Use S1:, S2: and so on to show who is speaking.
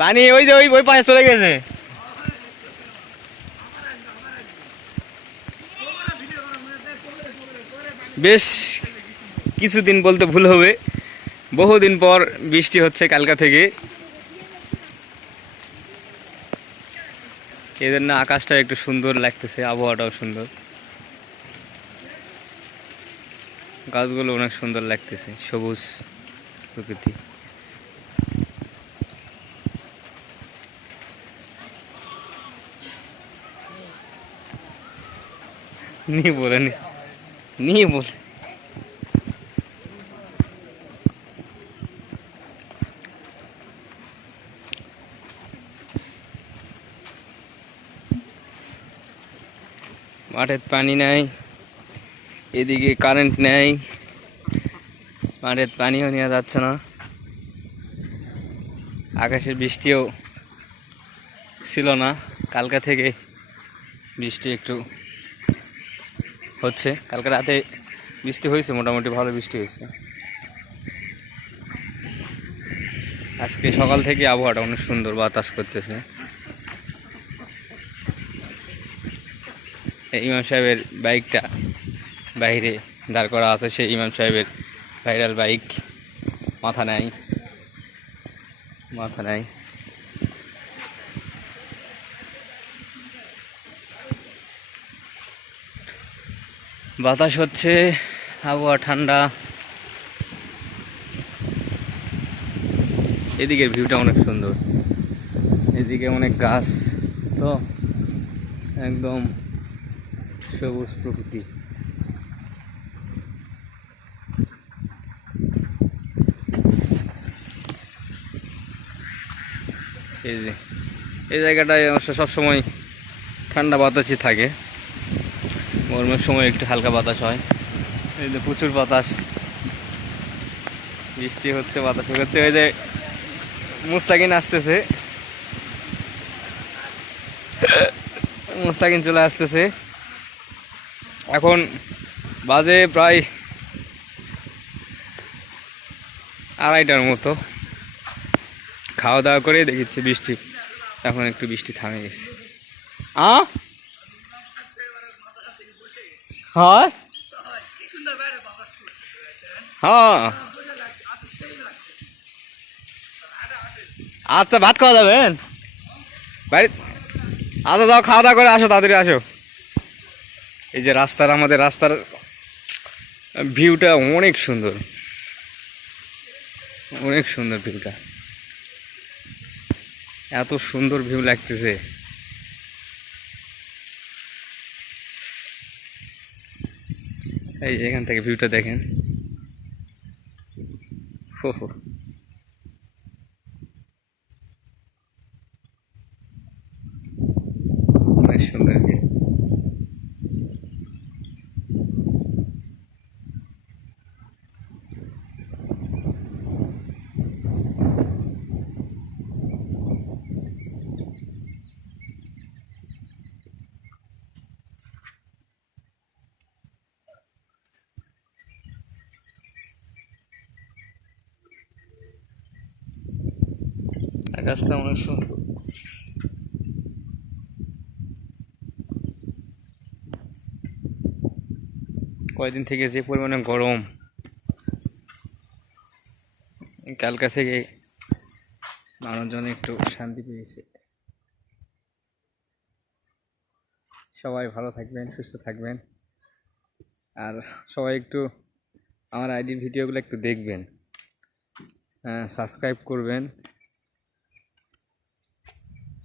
S1: পানি ওই যে ওই ওই পাশে চলে গেছে। বেশ কিছুদিন বলতে ভুল হবে। বহুদিন পর বৃষ্টি হচ্ছে কালকা থেকে। এই জন্য আকাশটা একটু সুন্দর লাগতেছে, আবহাওয়াটাও সুন্দর। গাছগুলো অনেক সুন্দর লাগতেছে, সবুজ প্রকৃতি নিয়ে বলে নিয়ে বলে। মাঠের পানি নাই, এদিকে কারেন্ট নেই। মাঠের পানিও নেওয়া যাচ্ছে না। আকাশের বৃষ্টিও ছিল না, কালকা থেকে বৃষ্টি একটু হচ্ছে। কালকে রাতে বৃষ্টি হয়েছে, মোটামুটি ভালো বৃষ্টি হয়েছে। আজকে সকাল থেকে আবহাওয়াটা অনেক সুন্দর, বাতাস করতেছে। ইমাম সাহেবের বাইকটা বাইরে দাঁড় করা আছে, সেই ইমাম সাহেবের ভাইরাল বাইক। মাথা নাই মাথা নাই। বাতাস হচ্ছে, আবহাওয়া ঠান্ডা। এদিকের ভিউটা অনেক সুন্দর। এদিকে অনেক গাছ, তো একদম সবুজ প্রকৃতি। এই যে, এই জায়গাটায় অবশ্য সবসময় ঠান্ডা বাতাসই থাকে। গরমের সময় একটু হালকা বাতাস হয়। এই যে প্রচুর বাতাস। বৃষ্টি হচ্ছে, বাতাস হচ্ছে। ওই যে মুস্তাকিন আসতেছে। মুস্তাকিন চলে আসতেছে। এখন বাজে প্রায় আড়াইটার মতো। খাওয়া দাওয়া করে দেখেছি বৃষ্টি। এখন একটু বৃষ্টি থামে গেছে। আ? হয়? হ্যাঁ। আচ্ছা ভাত খাওয়া যাবেন বাড়ি আচ্ছা যাও, খাওয়া দাওয়া করে আসো, তাড়াতাড়ি আসো। এই যে রাস্তার, আমাদের রাস্তার ভিউটা অনেক সুন্দর। অনেক সুন্দর ভিউটা। এত সুন্দর ভিউ লাগতেছে। এই যে এখান থেকে ভিউটা দেখেন। হো হো। অনেক সুন্দর ভিউ আকাশটা অনেক সুন্দর কয়দিন থেকে যে পরিমাণে গরম কালকা থেকে মানুষজন একটু শান্তি পেয়েছে। সবাই ভালো থাকবেন, সুস্থ থাকবেন। আর সবাই একটু আমার আইডির ভিডিওগুলো একটু দেখবেন। হ্যাঁ সাবস্ক্রাইব করবেন।